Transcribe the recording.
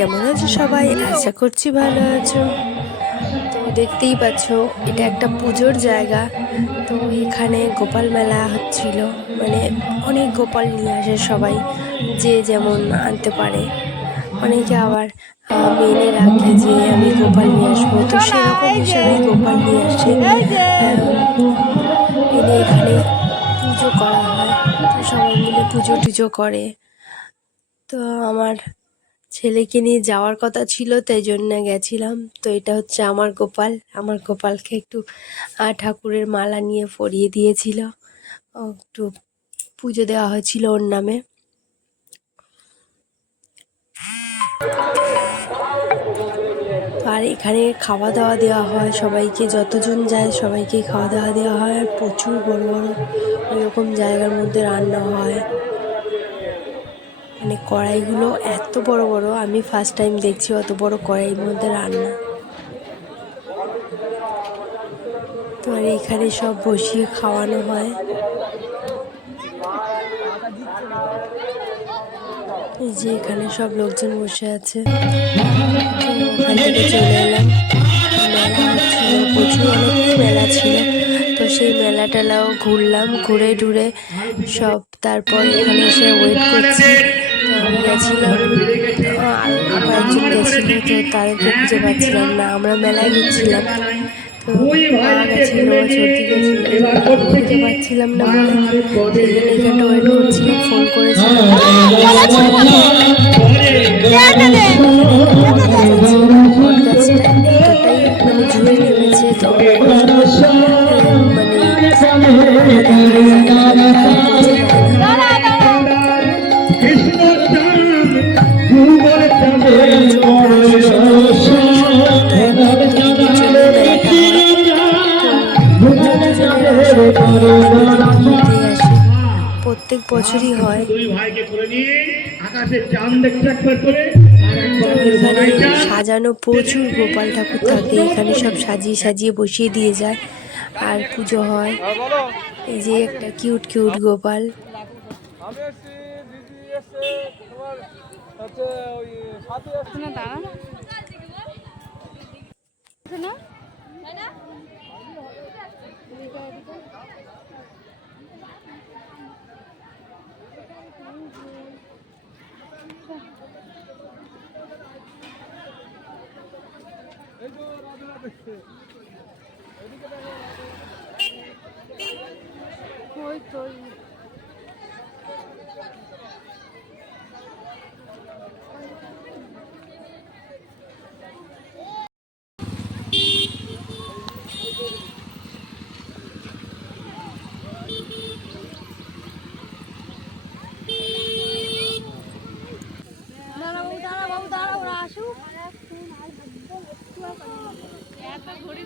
কেমন আছো সবাই? আশা করছি ভালো আছো। তো দেখতেই পাচ্ছ, এটা একটা পুজোর জায়গা। তো এখানে গোপাল মেলা হচ্ছিল। মানে অনেক গোপাল নিয়ে আসে সবাই, যে যেমন আনতে পারে। অনেকে আবার মেনে রাখে যে আমি গোপাল নিয়ে আসব। তো সেরকম হিসাবে গোপাল নিয়ে আসে। এনে এখানে পুজো করা হয়। সবাই মিলে পুজো টুজো করে। তো আমার ছেলেকে নিয়ে যাওয়ার কথা ছিল, তাই জন্য গেছিলাম। তো এটা হচ্ছে আমার গোপাল। আমার গোপালকে একটু ঠাকুরের মালা নিয়ে পরিয়ে দিয়েছিল। একটু পুজো দেওয়া হয়েছিল ওর নামে। আর এখানে খাওয়া দাওয়া দেওয়া হয়, সবাইকে যতজন যায় সবাইকে খাওয়া দাওয়া দেওয়া হয়। প্রচুর বড় বড় এরকম জায়গার মধ্যে রান্না হয়। মানে কড়াইগুলো এত বড় বড়, আমি ফার্স্ট টাইম দেখছি অত বড় কড়াইয়ের মধ্যে রান্না। তো আর এখানে সব বসিয়ে খাওয়ানো হয়। এই যে এখানে সব লোকজন বসে আছে। মেলা ছিল তো সেই মেলা টেলাও ঘুরলাম, ঘুরে টুরে সব। তারপর এখানে এসে ওয়েট করছি। গেছিলাম আর কয়েকজন গেছিল তো তাদেরকে খুঁজে পাচ্ছিলাম না আমরা মেলায় গেছিলাম তো মা গেছিল সর্দি গেছিল খুঁজে পাচ্ছিলাম না বলে সেই জন্য এখানটা ওয়েট করছিলাম ফোন করেছিলাম করে এখানে সবাইটা সাজানো প্রচুর গোপাল ঠাকুর থাকে এখানে সব সাজিয়ে সাজিয়ে বসিয়ে দিয়ে যায় আর পুজো হয়। এই যে একটা কিউট কিউট গোপাল। কই কই